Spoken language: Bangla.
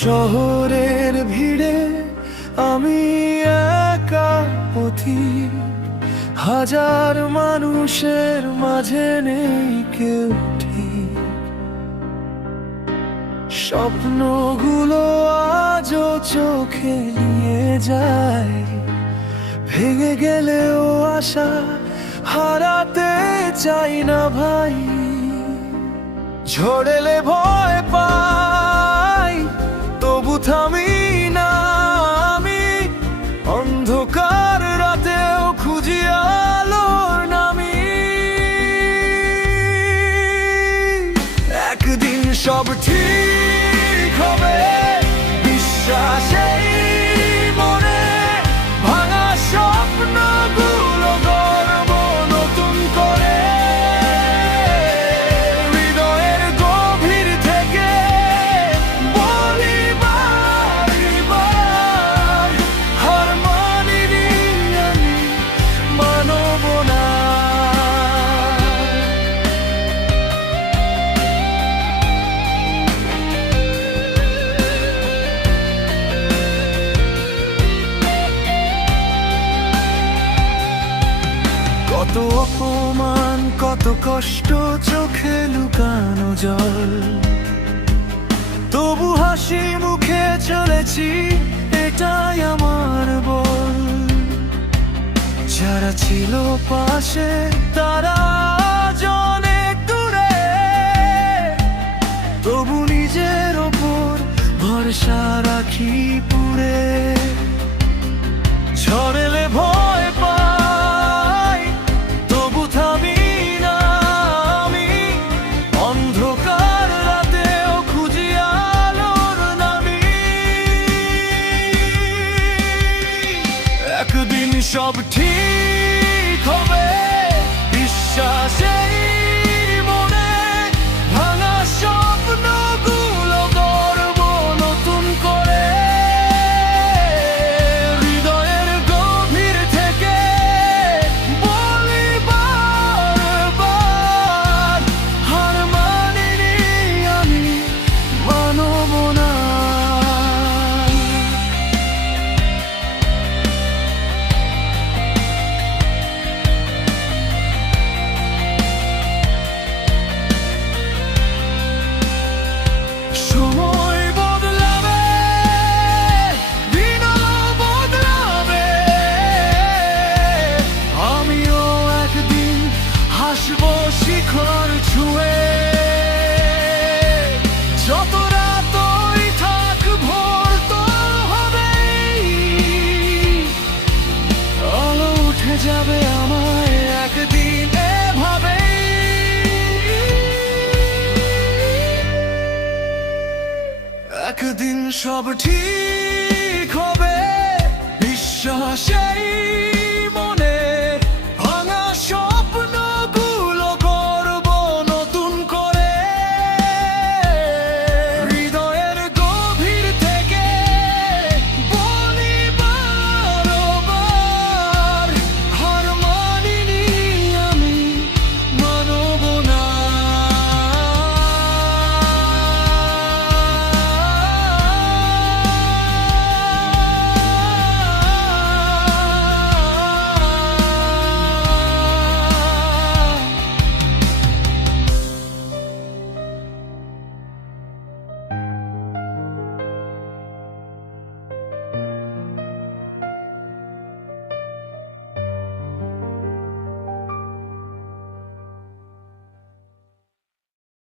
শহরের ভিড়ে আমি একা পথিক, হাজার মানুষের মাঝে নেই কেউ ঠিক। স্বপ্নগুলো আজও চোখে নিয়ে যায়, ভেঙে গেলেও আশা হারাতে চাই না ভাই। ঝড় এলে ভয় পাই, তবু থামি না আমি, অন্ধকার রাতেও খুঁজি আলোর নামি। একদিন সব ঠিক হবে, বিশ্বাসেই মনে ভাঙা স্বপ্নগুলো গড়ব নতুন করে। হৃদয়ের গভীর থেকে বলি বারবার, হার মানিনি আমি, মানব না। কত অপমান, কত কষ্ট, চোখে লুকানো জল, তবু হাসি মুখে চলেছি, এটাই আমার বল। যারা ছিল পাশে তারা আজ অনেক দূরে, তবু নিজের ওপর ভরসা রাখি পুরে। ঝড় এলে ভয় পাই, তবু থামি না আমি, অন্ধকার রাতেও খুঁজি আলোর নামি। একদিন সব ঠিক হবে, বিশ্বাসেই মনে ভাঙা স্বপ্নগুলো গড়ব নতুন করে। হৃদয়ের গভীর থেকে বলি বারবার, হার মানিনি আমি, মানব না। সময় বদলাবে, দিনও বদলাবে, আমিও একদিন হাসবো শিখর ছুঁয়ে। যত রাতই থাক ভোর তো হবেই, আলো উঠে যাবে আমায় একদিন এভাবেই। একদিন সব ঠিক হবে, বিশ্বাসেই